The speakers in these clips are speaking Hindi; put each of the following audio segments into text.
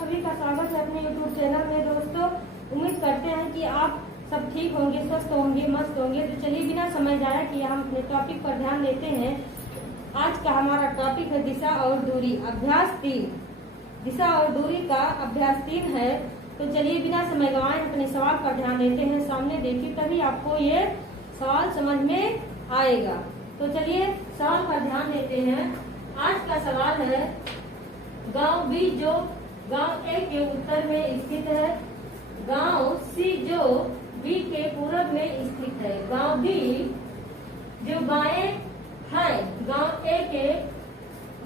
सभी का स्वागत है अपने YouTube चैनल में। दोस्तों, उम्मीद करते हैं कि आप सब ठीक होंगे, स्वस्थ होंगे, मस्त होंगे। तो चलिए बिना समय जाया किए हम अपने टॉपिक पर ध्यान देते हैं। आज का हमारा टॉपिक है दिशा और दूरी, अभ्यास 3। दिशा और दूरी का अभ्यास 3 है। तो चलिए बिना समय गंवाए अपने सवाल पर ध्यान देते हैं। सामने देखिए, तभी आपको ये सवाल समझ में आएगा। तो चलिए सवाल पर ध्यान देते हैं। आज का सवाल है, गांव बी जो गांव ए के उत्तर में स्थित है, गांव सी जो बी के पूरब में स्थित है, गांव बी जो बाएं है गांव ए के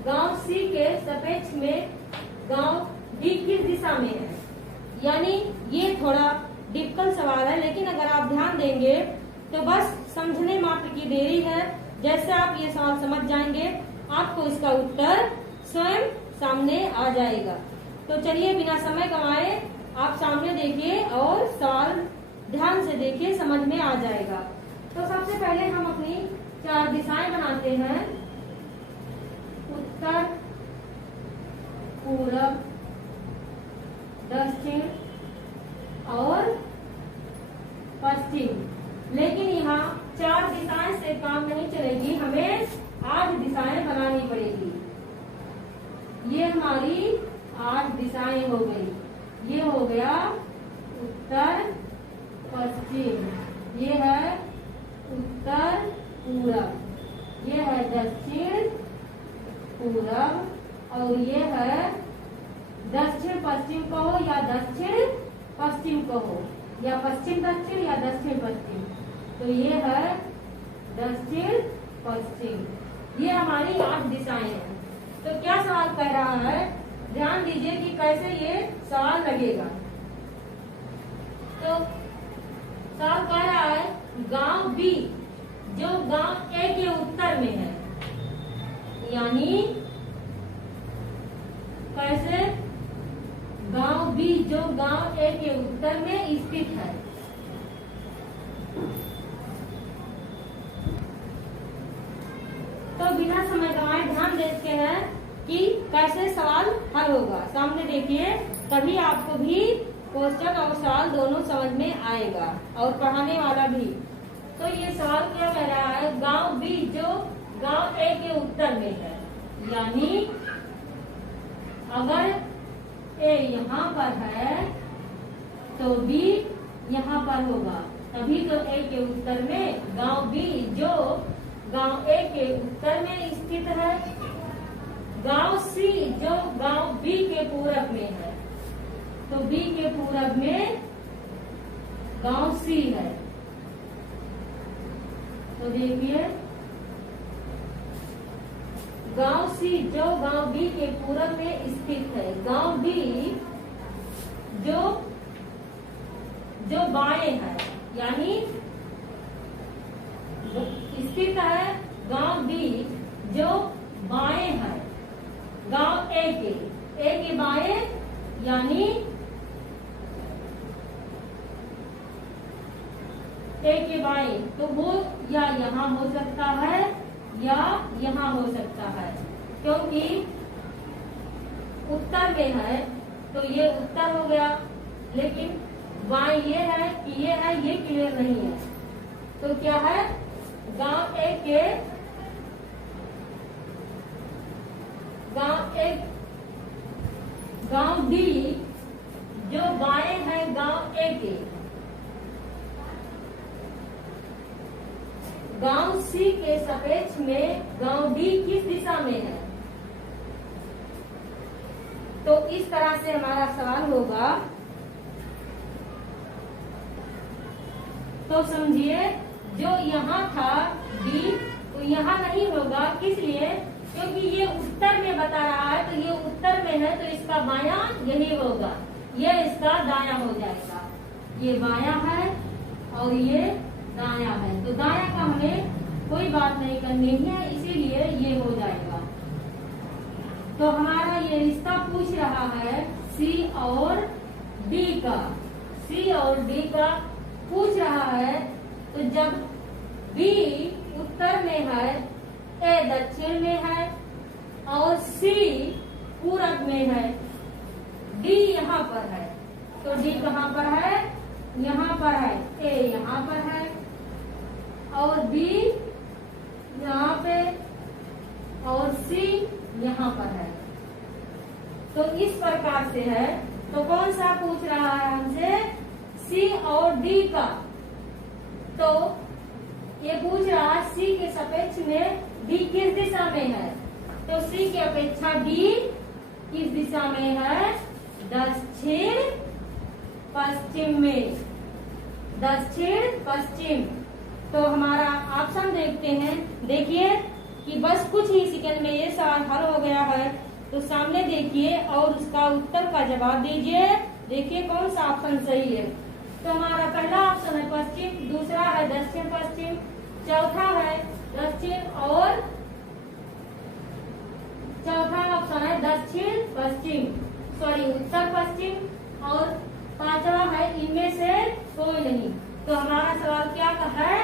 गांव सी के सापेक्ष में गांव डी किस दिशा में है। यानी ये थोड़ा डिफिकल्ट सवाल है, लेकिन अगर आप ध्यान देंगे तो बस समझने मात्र की देरी है। जैसे आप ये सवाल समझ जाएंगे, आपको इसका उत्तर स्वयं सामने आ जाएगा। तो चलिए बिना समय गंवाए आप सामने देखिए और सवाल ध्यान से देखिए, समझ में आ जाएगा। तो सबसे पहले हम अपनी 4 दिशाएं बनाते हैं, उत्तर, पूरब, दक्षिण और पश्चिम। लेकिन यहाँ 4 दिशाएं से काम नहीं चलेगी, हमें 8 दिशाएं बनानी पड़ेगी। ये हमारी 8 दिशाएं हो गई। ये हो गया उत्तर पश्चिम, ये है उत्तर पूरब, ये है दक्षिण पूरब, और ये है दक्षिण पश्चिम कहो या दक्षिण पश्चिम कहो, या पश्चिम दक्षिण या दक्षिण पश्चिम। तो ये है दक्षिण पश्चिम। ये हमारी 8 दिशाएं हैं। तो क्या सवाल कह रहा है, ध्यान दीजिए कि कैसे ये सवाल लगेगा। तो सवाल कह रहा है, गांव बी जो गांव ए के उत्तर में है, यानी कैसे, गांव बी जो गांव ए के उत्तर में स्थित है। तो बिना समय गंवाए ध्यान देते हैं कि कैसे सवाल हल होगा। सामने देखिए, तभी आपको भी क्वेश्चन और सवाल दोनों समझ में आएगा और पढ़ाने वाला भी। तो ये सवाल क्या कह रहा है, गांव बी जो गांव ए के उत्तर में है, यानी अगर ए यहाँ पर है तो बी यहाँ पर होगा, तभी तो ए के उत्तर में गांव बी जो गांव ए के उत्तर में स्थित है, गांव सी जो गांव बी के पूरब में है, तो बी के पूरब में गांव सी है। तो देखिए, गांव सी जो गांव बी के पूरब में स्थित है, गांव बी जो बाएं है, यानी स्थित है गांव बी जो बाएं है गांव ए के बाएं, यानी ए के बाएं, तो वो या यहाँ हो सकता है या यहाँ हो सकता है, क्योंकि उत्तर में है तो ये उत्तर हो गया। लेकिन बाएं ये है कि ये है, ये क्लियर नहीं है। तो क्या है, गांव गांव डी जो बाएं है गांव ए के, गांव सी के सापेक्ष में गांव डी किस दिशा में है। तो इस तरह से हमारा सवाल होगा। तो समझिए, जो यहाँ था डी, तो यहाँ नहीं होगा। किस लिए, क्योंकि ये उत्तर में बता रहा है, तो ये उत्तर में है, तो इसका बायां यही होगा, ये इसका दायां हो जाएगा। ये बायां है और ये दायां है, तो दायां का हमें कोई बात नहीं करनी है, इसीलिए ये हो जाएगा। तो हमारा ये रिश्ता पूछ रहा है सी और डी का, सी और डी का पूछ रहा है। तो जब बी उत्तर में है, ए दक्षिण में है और सी पूरब में है, डी पर है, तो डी कहाँ पर है, यहाँ पर है, ए यहाँ पर है और बी यहाँ पे और सी यहाँ पर है। तो इस प्रकार से है। तो कौन सा पूछ रहा है हमसे, सी और डी का। तो ये पूछ रहा है सी के सापेक्ष में डी किस दिशा में है, तो सी की अपेक्षा डी किस दिशा में है, दक्षिण पश्चिम में, दक्षिण पश्चिम। तो हमारा ऑप्शन देखते हैं। देखिए कि बस कुछ ही सेकंड में ये सवाल हल हो गया है। तो सामने देखिए और उसका उत्तर का जवाब दीजिए। देखिए कौन सा ऑप्शन सही है। तो हमारा पहला ऑप्शन है पश्चिम, दूसरा है दक्षिण पश्चिम, चौथा है दक्षिण और चौथा ऑप्शन है दक्षिण पश्चिम, सॉरी उत्तर पश्चिम, और पांचवा है इनमें से कोई नहीं। तो हमारा सवाल क्या कहा है,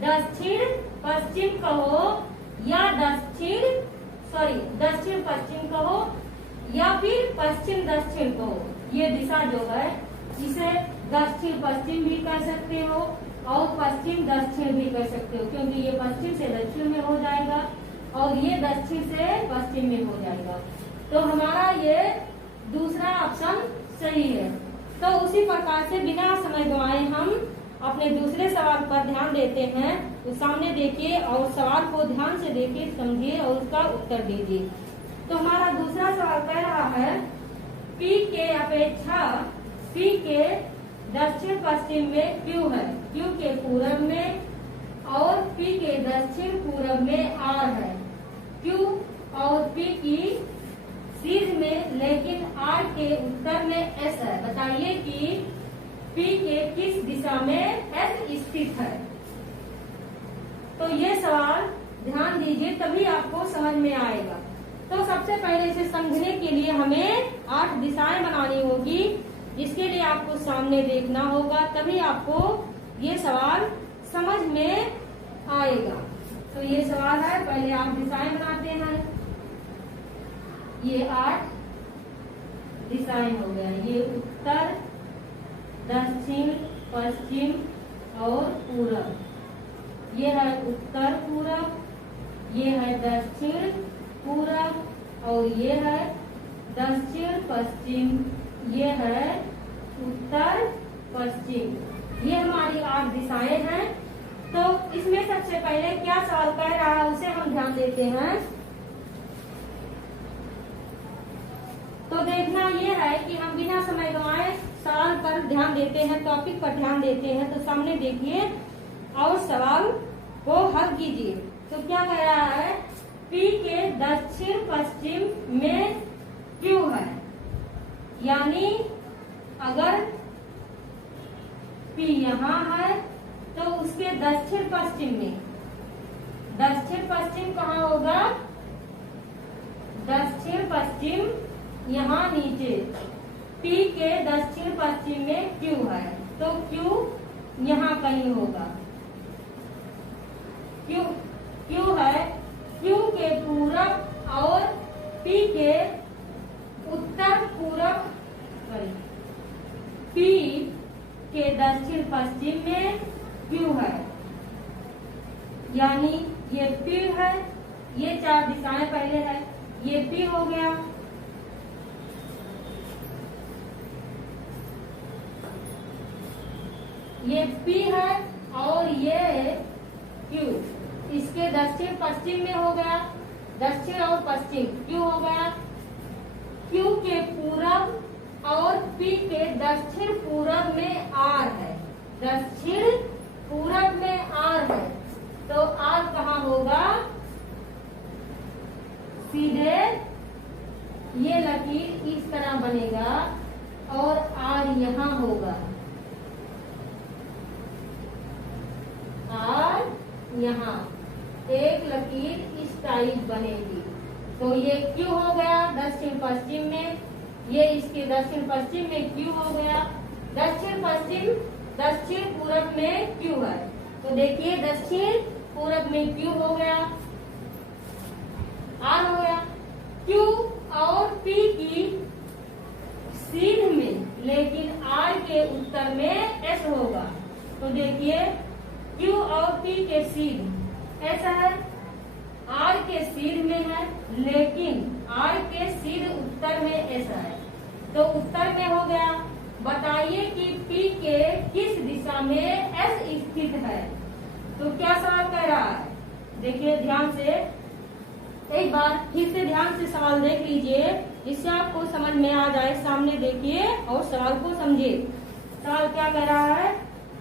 दक्षिण पश्चिम कहो या दक्षिण पश्चिम कहो या फिर पश्चिम दक्षिण कहो। ये दिशा जो है इसे दक्षिण पश्चिम भी कह सकते हो और पश्चिम दक्षिण भी कह सकते हो, क्योंकि ये पश्चिम से दक्षिण में हो जाएगा और ये दक्षिण से पश्चिम में हो जाएगा। तो हमारा ये दूसरा ऑप्शन सही है। तो उसी प्रकार से बिना समय गंवाए हम अपने दूसरे सवाल पर ध्यान देते हैं। तो सामने देखिए और सवाल को ध्यान से देखिए, समझिए और उसका उत्तर दीजिए। तो हमारा दूसरा सवाल कह रहा है P के अपेक्षा P के दक्षिण पश्चिम में Q है, Q के पूरब में, और P के दक्षिण पूरब में R है। Q और P की सीध में लेकिन R के उत्तर में S है। बताइए कि P के किस दिशा में S स्थित है। तो ये सवाल ध्यान दीजिए तभी आपको समझ में आएगा। तो सबसे पहले इसे समझने के लिए हमें 8 दिशाएं बनानी होगी, जिसके लिए आपको सामने देखना होगा, तभी आपको ये सवाल समझ में आएगा। तो ये सवाल है, पहले आप दिशाएं बनाते हैं। ये 8 दिशाएं हो गया, ये उत्तर, दक्षिण, पश्चिम और पूरब। ये है उत्तर पूरब, ये है दक्षिण पूरब और ये है दक्षिण पश्चिम, ये है उत्तर पश्चिम। ये हमारी 8 दिशाएं हैं। तो इसमें सबसे पहले क्या सवाल कह रहा है उसे हम ध्यान देते हैं। तो देखना ये है कि हम बिना समय गंवाए सवाल पर ध्यान देते हैं, टॉपिक पर ध्यान देते हैं। तो सामने देखिए और सवाल को हल कीजिए। तो क्या कह रहा है, P के दक्षिण पश्चिम में Q है, यानी अगर P यहाँ है तो उसके दक्षिण पश्चिम में, दक्षिण पश्चिम कहाँ होगा, दक्षिण पश्चिम यहाँ नीचे, P के दक्षिण पश्चिम में Q है, तो Q यहाँ कहीं होगा। Q है, Q के पूरब और P के उत्तर पूरब, P के दक्षिण पश्चिम में Q है, यानी ये P है। ये 4 दिशाएं पहले है, ये P हो गया, ये P है और ये Q इसके दक्षिण पश्चिम में हो गया, दक्षिण और पश्चिम Q हो गया। Q के पूरब और P के दक्षिण पूरब में R है, दक्षिण पूरब में R है, तो R कहाँ होगा, सीधे ये लकीर इस तरह बनेगा और R यहाँ होगा, R यहाँ एक लकीर इस टाइप बनेगी। तो ये Q हो गया दक्षिण पश्चिम में, ये इसके दक्षिण पश्चिम में Q हो गया, दक्षिण पश्चिम दक्षिण पूरब में Q है। तो देखिए दक्षिण पूरब में Q हो गया, R हो गया। Q और P की सीध में के उत्तर में एस होगा। तो देखिए क्यू और पी के सीध ऐसा है, आर के सीध में है, लेकिन आर के सीध उत्तर में ऐसा है। तो उत्तर में हो गया। बताइए कि पी के किस दिशा में एस स्थित है। तो क्या सवाल कह रहा है, देखिए ध्यान से, एक बार फिर से ध्यान से सवाल देख लीजिए, जिससे आपको समझ में आ जाए। सामने देखिए और सवाल को समझिए। सवाल क्या कह रहा है,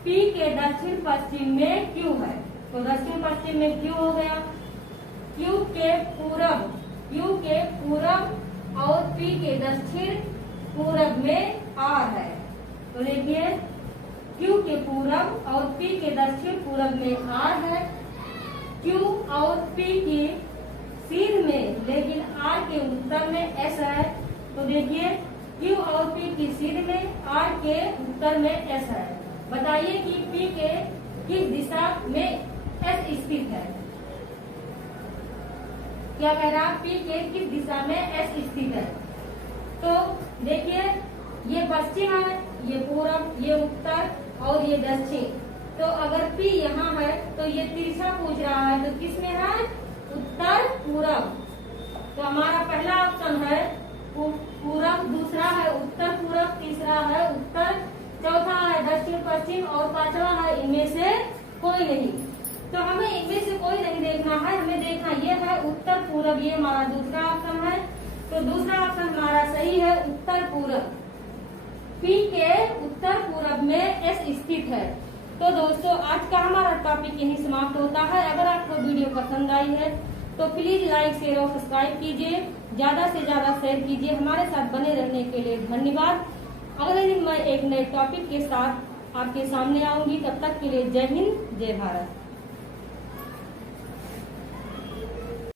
पी के दक्षिण पश्चिम में क्यू है। तो दक्षिण पश्चिम में क्यू हो गया, क्यू के पूरब और पी के दक्षिण पूरब में आर है। तो देखिए क्यू के पूरब और पी के दक्षिण पूरब में आर है, क्यू और पी की सीध में, लेकिन आर के उत्तर में एस है। तो देखिए क्यू और पी की सीध में, आर के उत्तर में एस है। बताइए कि पी के किस दिशा में एस स्थित है। क्या कह रहा, पी के किस दिशा में एस स्थित है। तो देखिए ये पश्चिम है, ये पूरब, ये उत्तर और ये दक्षिण। तो अगर P यहाँ है तो ये तिरछा पूछ रहा है, तो किस में है, उत्तर पूरब। तो हमारा पहला ऑप्शन है पूरब, दूसरा है उत्तर पूरब, तीसरा है उत्तर, चौथा है दक्षिण पश्चिम और पांचवा है इनमें से कोई नहीं। तो हमें इनमें से कोई नहीं देखना है, हमें देखना ये है उत्तर पूरब। ये हमारा दूसरा ऑप्शन है। तो दूसरा ऑप्शन हमारा सही है, उत्तर पूरब। पी के उत्तर पूरब में एस स्थित है। तो दोस्तों आज का हमारा टॉपिक यही समाप्त होता है। अगर आपको वीडियो पसंद आई है तो प्लीज लाइक, शेयर और सब्सक्राइब कीजिए, ज्यादा से ज्यादा शेयर कीजिए। हमारे साथ बने रहने के लिए धन्यवाद। अगले दिन मैं एक नए टॉपिक के साथ आपके सामने आऊंगी। तब तक के लिए जय हिंद, जय भारत।